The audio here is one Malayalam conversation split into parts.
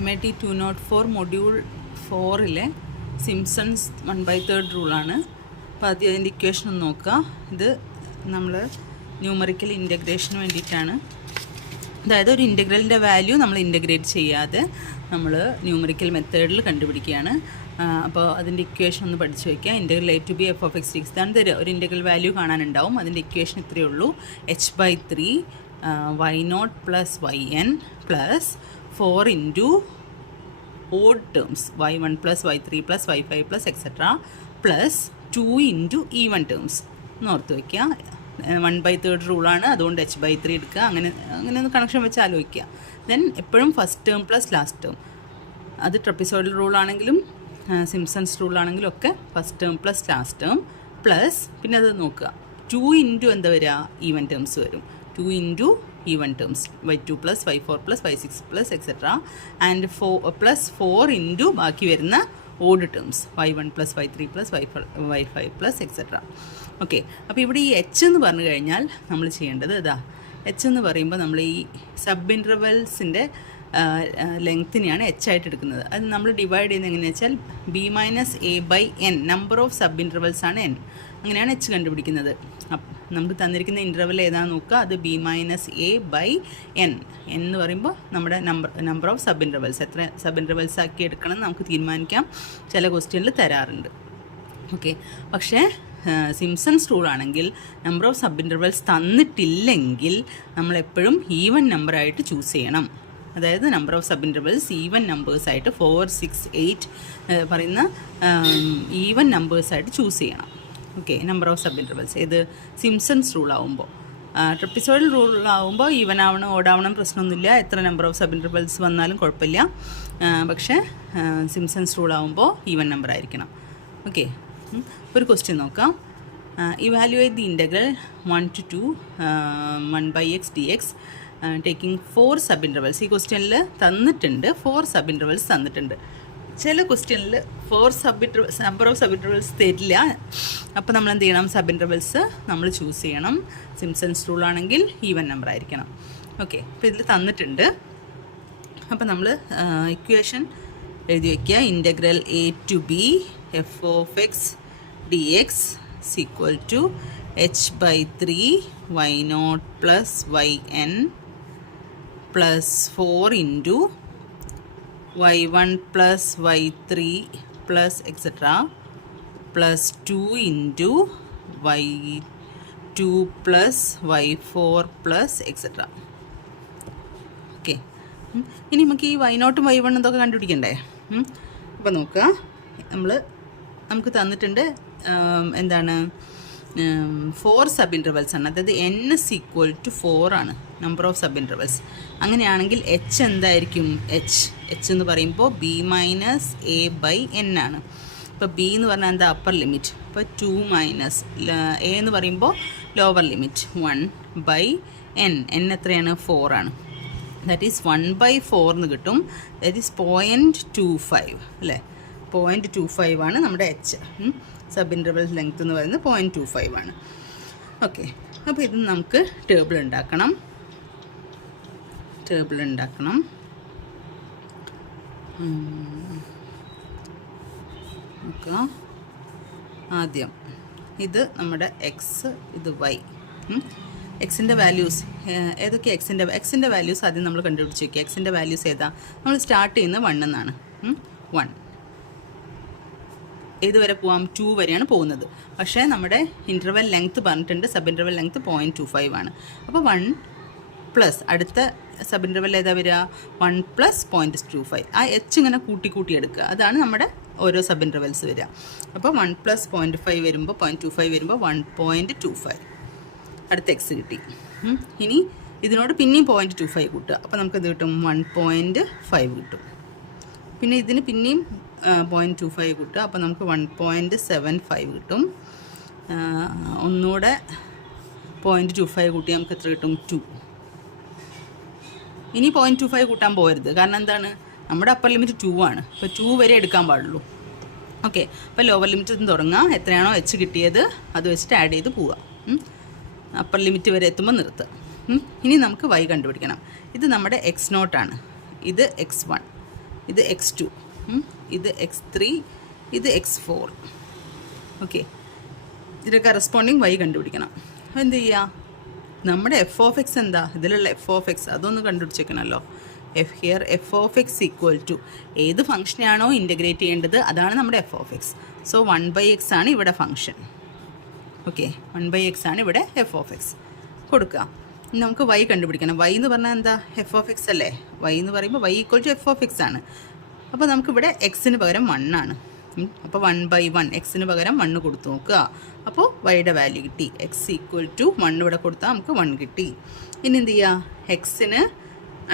MIT 204 മൊഡ്യൂൾ 4-ലെ സിംപ്സൺസ് 1/3 റൂളാണ്. അപ്പോൾ ആദ്യം അതിൻ്റെ ഇക്വേഷൻ ഒന്ന് നോക്കുക. ഇത് നമ്മൾ ന്യൂമറിക്കൽ ഇൻ്റഗ്രേഷന് വേണ്ടിയിട്ടാണ്. അതായത് ഒരു ഇൻ്റഗ്രലിൻ്റെ വാല്യൂ നമ്മൾ ഇൻ്റഗ്രേറ്റ് ചെയ്യാതെ നമ്മൾ ന്യൂമറിക്കൽ മെത്തേഡിൽ കണ്ടുപിടിക്കുകയാണ്. അപ്പോൾ അതിൻ്റെ ഇക്വേഷൻ ഒന്ന് പഠിച്ചു വയ്ക്കുക. Integral a to b f(x) ഇതാണ് തരിക. ഒരു ഇൻ്റഗ്രൽ വാല്യൂ കാണാനുണ്ടാവും. അതിൻ്റെ ഇക്വേഷൻ ഇത്രയേ ഉള്ളൂ: h/3 y0 + yn + 4 into odd terms y1 + y3 + y5 + etc. plus 2 into even terms എന്ന് ഓർത്ത് വയ്ക്കുക. 1/3 റൂളാണ്, അതുകൊണ്ട് h/3 എടുക്കുക. അങ്ങനെ ഒന്ന് കണക്ഷൻ വെച്ച് ആലോചിക്കുക. ദെൻ എപ്പോഴും first term plus last term. അത് ട്രപ്പിസോയിഡൽ റൂളാണെങ്കിലും സിംപ്സൺസ് റൂളാണെങ്കിലും ഒക്കെ first term plus last term plus പിന്നെ അത് നോക്കുക 2 into എന്താ വരിക, ഈവൻ ടേംസ് വരും. 2 into even terms y2 + y4 + y6 + etc. and 4 into ബാക്കി വരുന്ന odd terms y1 + y3 + y5 + etc. Okay. അപ്പോൾ ഇവിടെ ഈ എച്ച് എന്ന് പറഞ്ഞു കഴിഞ്ഞാൽ നമ്മൾ ചെയ്യേണ്ടത് ഇതാ. എച്ച് എന്ന് പറയുമ്പോൾ നമ്മൾ ഈ സബ് ഇൻ്റർവെൽസിൻ്റെ ലെങ്ത്തിനെയാണ് എച്ച് ആയിട്ട് എടുക്കുന്നത്. അത് നമ്മൾ ഡിവൈഡ് ചെയ്യുന്നത് എങ്ങനെയാണെന്ന് വെച്ചാൽ b-a/n number of sub intervals ആണ് n. അങ്ങനെയാണ് എച്ച് കണ്ടുപിടിക്കുന്നത്. നമുക്ക് തന്നിരിക്കുന്ന ഇൻ്റർവെൽ ഏതാണെന്ന് നോക്കുക. അത് b-a/n എന്ന് പറയുമ്പോൾ നമ്മുടെ നമ്പർ ഓഫ് സബ് ഇൻ്റർവെൽസ് എത്ര സബ് ഇൻ്റർവെൽസ് ആക്കി എടുക്കണം എന്ന് നമുക്ക് തീരുമാനിക്കാം. ചില ക്വസ്റ്റ്യനിൽ തരാറുണ്ട്. ഓക്കെ. പക്ഷേ സിംപ്സൺസ് റൂൾ ആണെങ്കിൽ നമ്പർ ഓഫ് സബ് ഇൻ്റർവെൽസ് തന്നിട്ടില്ലെങ്കിൽ നമ്മളെപ്പോഴും ഈവൻ നമ്പറായിട്ട് ചൂസ് ചെയ്യണം. അതായത് number of sub intervals even നമ്പേഴ്സായിട്ട് 4, 6, 8 പറയുന്ന ഈവൻ നമ്പേഴ്സായിട്ട് ചൂസ് ചെയ്യണം. Okay. Number of sub intervals ഏത് സിംപ്സൺസ് റൂൾ ആവുമ്പോൾ. ട്രപ്പിസോയിഡൽ റൂൾ ആവുമ്പോൾ ഈവൻ ആവണം ഓടാവണം പ്രശ്നമൊന്നുമില്ല. എത്ര നമ്പർ ഓഫ് സബ് ഇൻ്റർവെൽസ് വന്നാലും കുഴപ്പമില്ല. പക്ഷേ സിംപ്സൺസ് റൂൾ ആവുമ്പോൾ ഈവൻ നമ്പർ ആയിരിക്കണം. ഓക്കെ. ഒരു ക്വസ്റ്റ്യൻ നോക്കാം. Evaluate the integral 1 to 2 1/x dx taking 4 sub intervals. ഈ ക്വസ്റ്റ്യനിൽ തന്നിട്ടുണ്ട് 4 സബ് ഇൻ്റർവെൽസ് തന്നിട്ടുണ്ട്. ചില ക്വസ്റ്റ്യനിൽ 4 നമ്പർ ഓഫ് സബ് ഇൻ്റർവെൽസ് തരില്ല. അപ്പോൾ നമ്മൾ എന്ത് ചെയ്യണം, സബ് ഇൻ്റർവെൽസ് നമ്മൾ ചൂസ് ചെയ്യണം. സിംപ്സൺസ് റൂൾ ആണെങ്കിൽ ഈവൻ നമ്പർ ആയിരിക്കണം. ഓക്കെ. അപ്പോൾ ഇതിൽ തന്നിട്ടുണ്ട്. അപ്പോൾ നമ്മൾ ഇക്വേഷൻ എഴുതി വയ്ക്കുക. Integral a to b f(x) dx = h/3 y0 + yn plus 4 into y1 + y3 + etc. plus 2 into y2 + y4 + etc. Okay. ഇനി നമുക്ക് ഈ y0 ഉം y1 ഇതൊക്കെ കണ്ടുപിടിക്കണ്ടേ? അപ്പോൾ നോക്കുക. നമുക്ക് തന്നിട്ടുണ്ട് എന്താണ് 4 സബ് ഇൻ്റർവെൽസ് ആണ്. അതായത് n = 4 ആണ് നമ്പർ ഓഫ് സബ് ഇൻ്റർവെൽസ്. അങ്ങനെയാണെങ്കിൽ എച്ച് എന്തായിരിക്കും? എച്ച് എന്ന് പറയുമ്പോൾ b-a/n ആണ്. ഇപ്പോൾ b എന്ന് പറഞ്ഞാൽ എന്താ, അപ്പർ ലിമിറ്റ്. അപ്പോൾ 2 - a എന്ന് പറയുമ്പോൾ ലോവർ ലിമിറ്റ് 1/n. n എത്രയാണ്? 4 ആണ്. ദാറ്റ് ഈസ് 1/4 എന്ന് കിട്ടും. ദാറ്റ് ഈസ് 0.25 അല്ലേ? 0.25 ആണ് നമ്മുടെ എച്ച്. സബ് ഇൻ്റർവെൽ ലെങ്ത് എന്ന് പറയുന്നത് 0.25 ആണ്. ഓക്കെ. അപ്പോൾ ഇത് നമുക്ക് ടേബിൾ ഉണ്ടാക്കണം. നോക്കുക. ആദ്യം ഇത് നമ്മുടെ എക്സ്, ഇത് വൈ. എക്സിൻ്റെ വാല്യൂസ് ഏതൊക്കെ? എക്സിൻ്റെ വാല്യൂസ് ആദ്യം നമ്മൾ കണ്ടുപിടിച്ച് വയ്ക്കുക. എക്സിൻ്റെ വാല്യൂസ് ഏതാ? നമ്മൾ സ്റ്റാർട്ട് ചെയ്യുന്നത് 1 എന്നാണ്. 1 ഏതുവരെ പോവാം? 2 വരെയാണ് പോകുന്നത്. പക്ഷേ നമ്മുടെ ഇൻ്റർവെൽ ലെങ്ത്ത് പറഞ്ഞിട്ടുണ്ട്. സബ് ഇൻ്റർവെൽ ലെങ്ത്ത് 0.25 ആണ്. അപ്പോൾ 1 പ്ലസ് അടുത്ത സബ് ഇൻ്റർവെൽ ഏതാ വരിക? 1 + 0.25. ആ എച്ച് ഇങ്ങനെ കൂട്ടി എടുക്കുക. അതാണ് നമ്മുടെ ഓരോ സബ് ഇൻ്റർവെൽസ് വരിക. അപ്പോൾ 1 + 0.25 വരുമ്പോൾ 1.25 അടുത്ത എക്സ് കിട്ടി. ഇനി ഇതിനോട് പിന്നെയും 0.25 കൂട്ടുക. അപ്പോൾ നമുക്കത് കിട്ടും 1.5 കിട്ടും. പിന്നെ ഇതിന് പിന്നെയും 0.25 കിട്ടുക. അപ്പോൾ നമുക്ക് 1.75 കിട്ടും. ഒന്നുകൂടെ 0.25 കൂട്ടി നമുക്ക് എത്ര കിട്ടും? 2. ഇനി 0.25 കൂട്ടാൻ പോകരുത്. കാരണം എന്താണ്, നമ്മുടെ അപ്പർ ലിമിറ്റ് 2 ആണ്. അപ്പോൾ 2 വരെ എടുക്കാൻ പാടുള്ളൂ. ഓക്കെ. അപ്പോൾ ലോവർ ലിമിറ്റിൽ നിന്ന് തുടങ്ങാം. എത്രയാണോ എച്ച് കിട്ടിയത് അത് വെച്ചിട്ട് ആഡ് ചെയ്ത് പോവുക. അപ്പർ ലിമിറ്റ് വരെ എത്തുമ്പോൾ നിർത്തുക. ഇനി നമുക്ക് y കണ്ടുപിടിക്കണം. ഇത് നമ്മുടെ x0 ആണ്. ഇത് x1. ഇത് x2, ഇത് x3, ഇത് x4. ഓക്കെ, ഇതിൻ്റെ കറസ്പോണ്ടിങ് y കണ്ടുപിടിക്കണം. അപ്പോൾ എന്ത് ചെയ്യുക, നമ്മുടെ എഫ് ഓഫ് എക്സ് എന്താ, ഇതിലുള്ള എഫ് ഓഫ് എക്സ് അതൊന്ന് കണ്ടുപിടിച്ചേക്കണമല്ലോ. F of X equal to ഏത് ഫംഗ്ഷനെയാണോ ഇൻ്റഗ്രേറ്റ് ചെയ്യേണ്ടത് അതാണ് നമ്മുടെ F of X. So 1/x ആണ് ഇവിടെ ഫംഗ്ഷൻ. ഓക്കെ, 1/x ആണ് ഇവിടെ എഫ് ഓഫ് എക്സ് കൊടുക്കുക. നമുക്ക് y കണ്ടുപിടിക്കണം. y എന്ന് പറഞ്ഞാൽ എന്താ, എഫ് ഓഫ് എക്സ് അല്ലേ. y എന്ന് പറയുമ്പോൾ y equal to f of x ആണ്. അപ്പോൾ നമുക്കിവിടെ എക്സിന് പകരം 1 ആണ്. അപ്പോൾ 1/1 എക്സിന് പകരം 1 കൊടുത്തു നോക്കുക. അപ്പോൾ വൈയുടെ വാല്യൂ കിട്ടി. എക്സ് ഈക്വൽ ടു 1 ഇവിടെ കൊടുത്താൽ നമുക്ക് 1 കിട്ടി. ഇനി എന്ത് ചെയ്യുക, എക്സിന്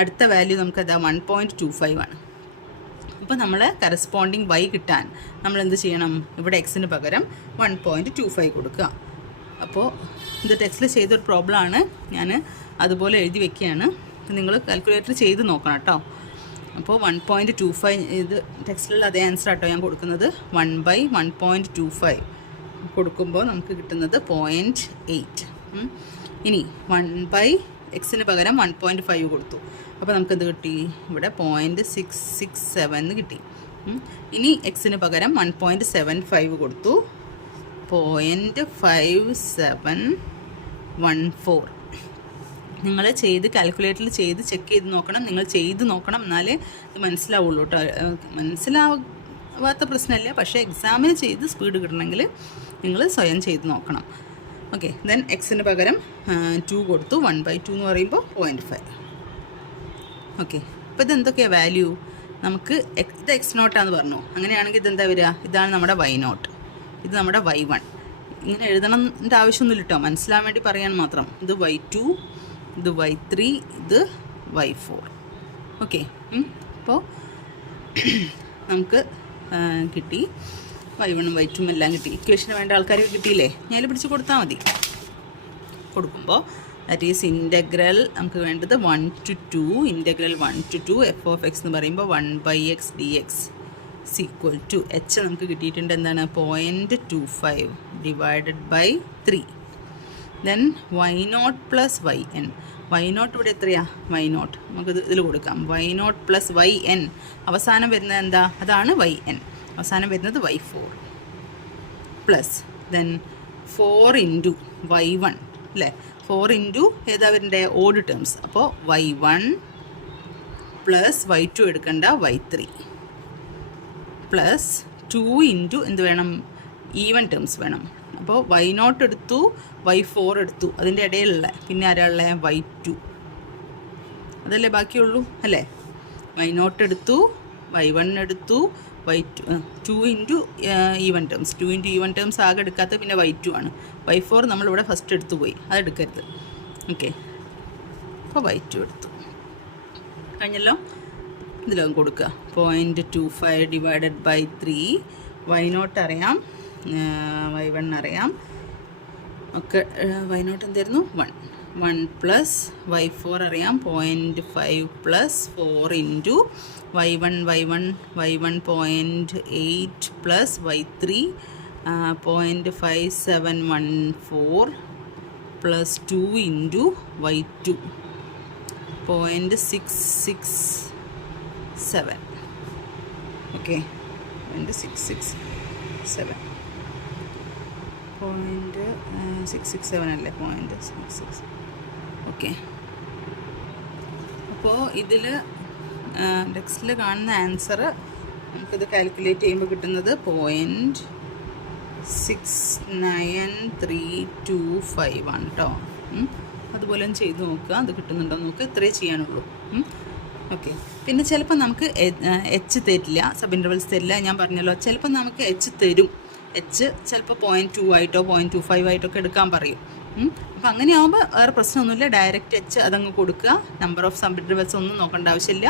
അടുത്ത വാല്യൂ നമുക്ക് അതാ 1.25 ആണ്. അപ്പോൾ നമ്മൾ കറസ്പോണ്ടിങ് y കിട്ടാൻ നമ്മൾ എന്ത് ചെയ്യണം, ഇവിടെ എക്സിന് പകരം 1.25 കൊടുക്കുക. അപ്പോൾ ഇത് ടെക്സ്റ്റിൽ ചെയ്തൊരു പ്രോബ്ലമാണ്, ഞാൻ അതുപോലെ എഴുതി വെക്കുകയാണ്. നിങ്ങൾ കാൽക്കുലേറ്റർ ചെയ്ത് നോക്കണം കേട്ടോ. അപ്പോൾ 1.25 ഇത് ടെക്സ്റ്റിലുള്ള അതേ ആൻസർ ആട്ടോ ഞാൻ കൊടുക്കുന്നത്. 1/1.25 കൊടുക്കുമ്പോൾ നമുക്ക് കിട്ടുന്നത് 0.8. ഇനി 1/xന് പകരം 1.5 കൊടുത്തു. അപ്പോൾ നമുക്കത് കിട്ടി, ഇവിടെ 0.667 കിട്ടി. ഇനി എക്സിന് പകരം 1.75 കൊടുത്തു, 0.5714. നിങ്ങൾ ചെയ്ത് കാൽക്കുലേറ്ററിൽ ചെയ്ത് ചെക്ക് ചെയ്ത് നോക്കണം. നിങ്ങൾ ചെയ്ത് നോക്കണം, എന്നാലേ ഇത് മനസ്സിലാവുള്ളൂ കേട്ടോ. മനസ്സിലാവാത്ത പ്രശ്നമില്ല, പക്ഷേ എക്സാമിന് ചെയ്ത് സ്പീഡ് കിട്ടണമെങ്കിൽ നിങ്ങൾ സ്വയം ചെയ്ത് നോക്കണം. ഓക്കെ, ദെൻ എക്സിന് പകരം 2 കൊടുത്തു. 1/2 എന്ന് പറയുമ്പോൾ 0.5. ഓക്കെ, അപ്പോൾ ഇതെന്തൊക്കെയാണ് വാല്യൂ, നമുക്ക് ഇത് x0 ആണെന്ന് പറഞ്ഞു. അങ്ങനെയാണെങ്കിൽ ഇതെന്താ വരിക, ഇതാണ് നമ്മുടെ y0, ഇത് നമ്മുടെ y1. ഇങ്ങനെ എഴുതണമെൻ്റെ ആവശ്യമൊന്നുമില്ല കേട്ടോ, മനസ്സിലാൻ വേണ്ടി പറയാൻ മാത്രം. ഇത് y2, ഇത് y3, ഇത് y4. ഓക്കെ, അപ്പോൾ നമുക്ക് കിട്ടി y1ഉം y2ഉം എല്ലാം കിട്ടി. ഇക്വേഷന് വേണ്ട ആൾക്കാർക്ക് കിട്ടിയില്ലേ, ഞാൻ പിടിച്ച് കൊടുത്താൽ മതി. കൊടുക്കുമ്പോൾ ദാറ്റ് ഈസ് ഇൻ്റഗ്രൽ നമുക്ക് വേണ്ടത് 1 to 2, integral 1 to 2 F of X എന്ന് പറയുമ്പോൾ 1/x dx equal to H നമുക്ക് കിട്ടിയിട്ടുണ്ട് എന്താണ്, 0.25 divided by 3. Then y0 plus yn. y0 ഇവിടെ എത്രയാണ്, y0 നമുക്കിത് ഇതിൽ കൊടുക്കാം. y0 പ്ലസ് yn അവസാനം വരുന്നത് എന്താ, അതാണ് yn. അവസാനം വരുന്നത് y4 plus then 4 into y1 അല്ലേ. 4 ഇൻറ്റു ഏതാ വരണ്ടേ, ഓഡ് ടേംസ്. അപ്പോൾ y1 പ്ലസ് y2 എടുക്കണ്ട, y3 പ്ലസ് 2 ഇൻറ്റു എന്ത് വേണം, ഈവൻ ടേംസ് വേണം. അപ്പോൾ y0 എടുത്തു, y4 എടുത്തു, അതിൻ്റെ ഇടയിലുള്ള പിന്നെ ആരാളുള്ള y2 അതല്ലേ ബാക്കിയുള്ളൂ അല്ലേ. y0 എടുത്തു, y1 എടുത്തു, y2 2 into even terms. 2 into even terms ആകെ എടുക്കാത്ത പിന്നെ y2 ആണ്. y4 നമ്മളിവിടെ ഫസ്റ്റ് എടുത്തു പോയി, അതെടുക്കരുത്. ഓക്കെ, അപ്പോൾ y2 എടുത്തു കഴിഞ്ഞല്ലോ. ഇതിലൊക്കെ കൊടുക്കുക 0.25 ഡിവൈഡഡ് ബൈ 3. y0 അറിയാം, y1 അറിയാം, ഒക്കെ y0 എന്തായിരുന്നു 1 പ്ലസ് y4 അറിയാം 0.5 plus 4 into y1 0.8 plus y3 0.5714 plus 2 into y2 0.667. Okay, 0.667 0.667 അല്ലേ, 0.66. ഓക്കെ, അപ്പോൾ ഇതിൽ ടെക്സ്റ്റിൽ കാണുന്ന ആൻസർ നമുക്കിത് കാൽക്കുലേറ്റ് ചെയ്യുമ്പോൾ കിട്ടുന്നത് 0.69325 ആണ് കേട്ടോ. അതുപോലെ ചെയ്ത് നോക്കുക, അത് കിട്ടുന്നുണ്ടോ നോക്കുക, ഇത്രയേ ചെയ്യാനുള്ളൂ. ഓക്കെ, പിന്നെ ചിലപ്പോൾ നമുക്ക് എച്ച് തരില്ല, സബ് ഇൻ്റർവൽസ് തരില്ല, ഞാൻ പറഞ്ഞല്ലോ. ചിലപ്പോൾ നമുക്ക് എച്ച് തരും, എച്ച് ചിലപ്പോൾ 0.2 ആയിട്ടോ 0.25 ആയിട്ടൊക്കെ എടുക്കാൻ പറയും. അപ്പോൾ അങ്ങനെ ആകുമ്പോൾ വേറെ പ്രശ്നമൊന്നുമില്ല, ഡയറക്റ്റ് എച്ച് അതങ്ങ് കൊടുക്കുക. നമ്പർ ഓഫ് സബ് ഇൻ്റർവൽസ് ഒന്നും നോക്കേണ്ട ആവശ്യമില്ല.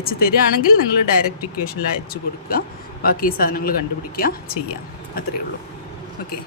എച്ച് തരികയാണെങ്കിൽ നിങ്ങൾ ഡയറക്റ്റ് ഇക്വേഷനിൽ എച്ച് കൊടുക്കുക, ബാക്കി ഈ സാധനങ്ങൾ കണ്ടുപിടിക്കുക, ചെയ്യുക, അത്രയേ ഉള്ളൂ. ഓക്കെ.